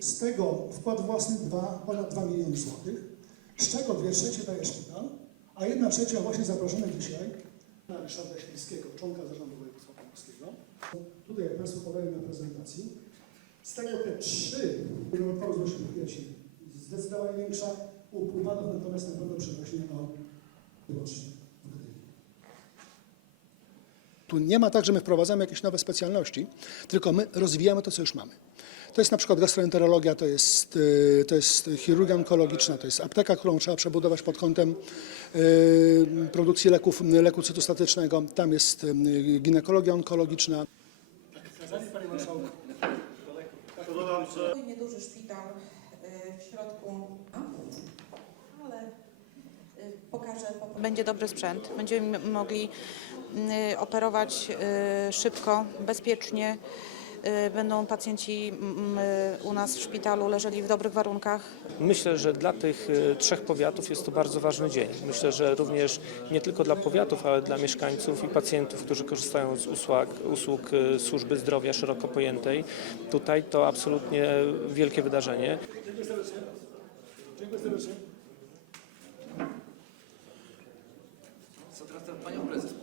z tego wkład własny dwa, ponad 2 miliony złotych, z czego dwie trzecie daje szpital, a jedna trzecia właśnie zaproszone dzisiaj na Ryszarda Śliskiego, członka zarządu województwa pomorskiego. Tutaj jak Państwo podali na prezentacji, z tego te trzy porozumienia piersi zdecydowanie większa, u u panów natomiast na pewno przerośnie o wyłącznie. Tu nie ma tak, że my wprowadzamy jakieś nowe specjalności, tylko my rozwijamy to, co już mamy. To jest na przykład gastroenterologia, to jest, y, to jest chirurgia onkologiczna, to jest apteka, którą trzeba przebudować pod kątem y, produkcji leków, leku cytostatycznego, tam jest y, ginekologia onkologiczna. Panie Marszałku. Nieduży szpital w środku, ale pokażę. po- Będzie dobry sprzęt. Będziemy mogli operować szybko, bezpiecznie. Y, Będą pacjenci mm, y, u nas w szpitalu leżeli w dobrych warunkach. Myślę, że dla tych e, trzech powiatów jest to bardzo ważny dzień. Myślę, że również nie tylko dla powiatów, ale dla mieszkańców i pacjentów, którzy korzystają z usług, usług służby zdrowia szeroko pojętej. Tutaj to absolutnie wielkie wydarzenie. Dziękuję serdecznie. Dziękuję serdecznie. Co teraz ten panią prezes